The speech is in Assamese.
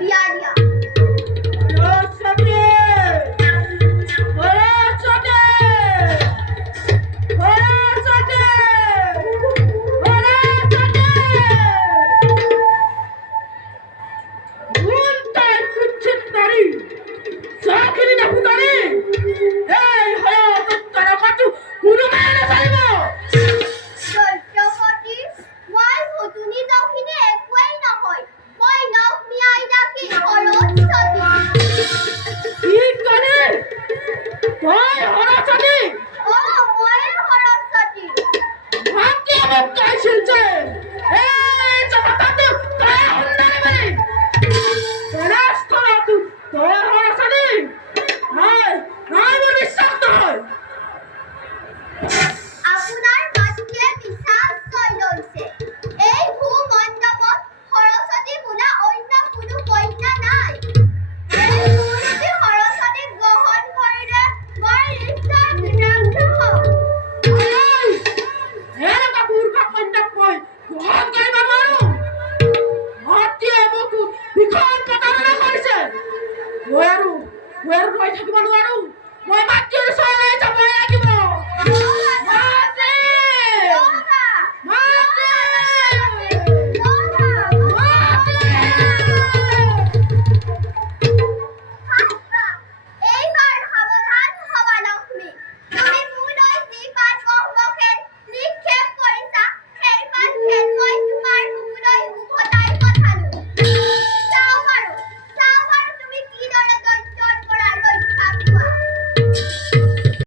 বিয়া দিয়া সত্যপতি মই ভুতুনি দক্ষিণে একোৱেই নহয় মই নখ মিয়াই ডাকি সৰস্বতী মই সৰস্বতী আপোনাৰ মাতৃয়ে বিশ্বাস লৈছে এই ভূমণ্ডপত সৰস্বতী বোলা অন্য কোনো কন্যা নাই এই ভূদেৱী সৰস্বতীক গ্ৰহণ কৰিলে মই নিশ্চয় বিনষ্ট হ'ম থাকিব নোৱাৰো মই মাতৃ